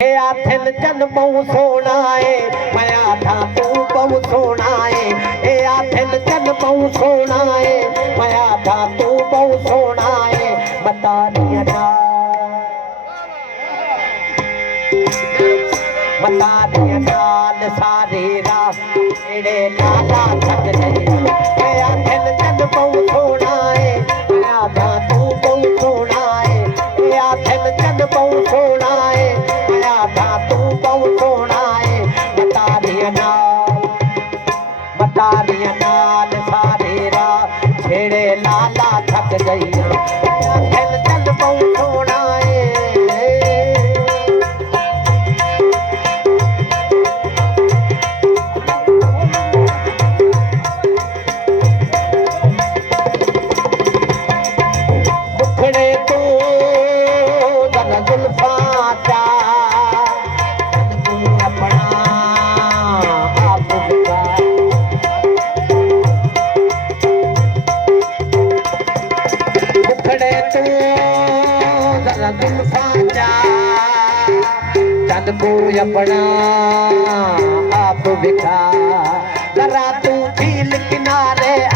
आथिन चन बहु सोना है मैं आधा तू बहु सोना है ए आथिन चन बहु सोना है मैं आधा तू बहु सोना है बता दिया नाल सारे रात तेरे लाला थक गई ए आथिन चन बहु सोना है मैं आधा तू बहु सोना है ए आथिन चन बहु सोना है तू बहु सोना है बता दिया नाल सारे रात छेड़े लाला थक गई चल बहु सोना है मुखड़े तू जन जुल्फा चल को अपना आप बिखा जरा तू झील किनारे आ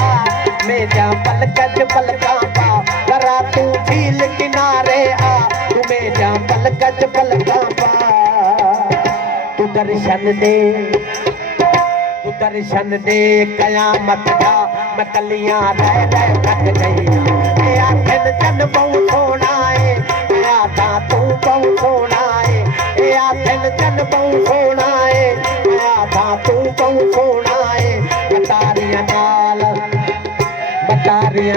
मेरा पलकज पलका पा जरा तू झील किनारे आ तू मेरा पलकज पलका पा तू दर्शन दे कयामत का मैं कलियां रह रह थक गई आखिर चन बहु सोना है आधा तू बहु सोना है ए आखिर चन बहु सोना है आधा तू बहु सोना है बतारिया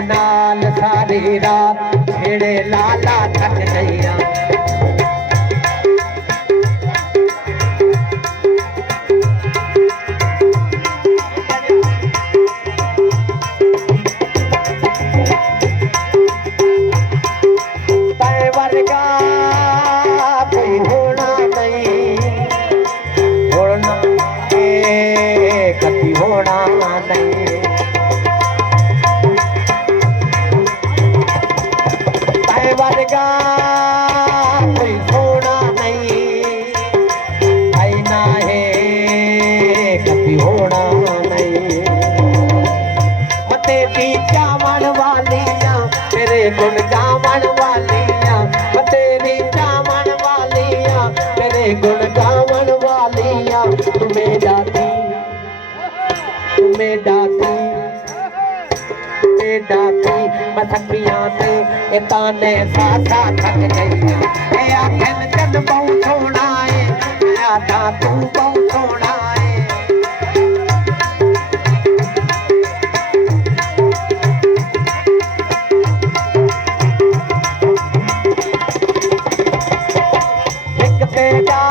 नाल सारी रात छेड़े लाला थक गईया सोना नहीं आईना है कभी होना नहीं तेरी चावण वालियां तेरे गुण गावण वालियां तेरी चावण वालियां तेरे गुण गावण वालियां तुम्हें डाकी मसकियां से ताने सासा थक गई ए आखिर चन बहु सोना है आधा तू बहु सोना है एक तेरा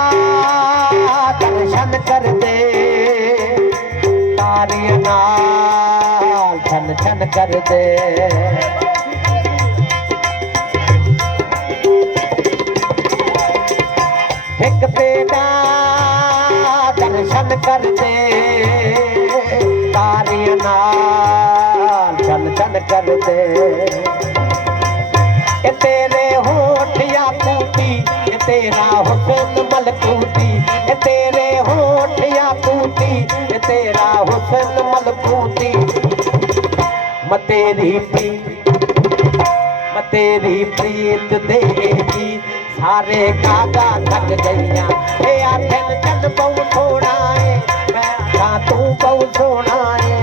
दर्शन कर दे तारी नाल छन छन कर दे एक तेरा दर्शन कर दे तारी नाल छन छन कर दे ये तेरे होठ या कूटी ये तेरा हुस्न मलकूती ये तेरे होठ या कूटी ये तेरा हुस्न मलकूती तेरी प्रीत देगी सारे कागा थक गईया ए आखिर चल बहु सोना है मैं आखा तू बहु सोना है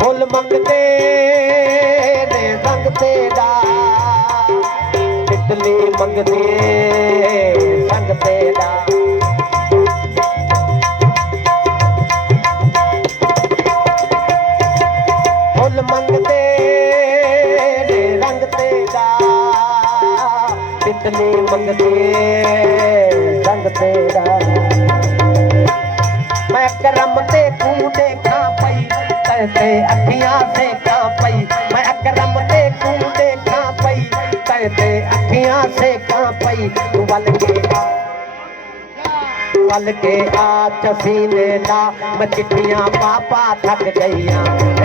फुल मंगते ने रंग तेरा तितली मंगते संग तेरा फुल मंगते रंग तेरा तितली मंगते संग तेरा मैं करम ते तू देखा पई तैसे अखियां से का पई मैं करम ते तू देखा पई तैसे अखियां से का पई तू बल के पल के आ चसीने ला मैं चिट्ठियां पापा थक गईयां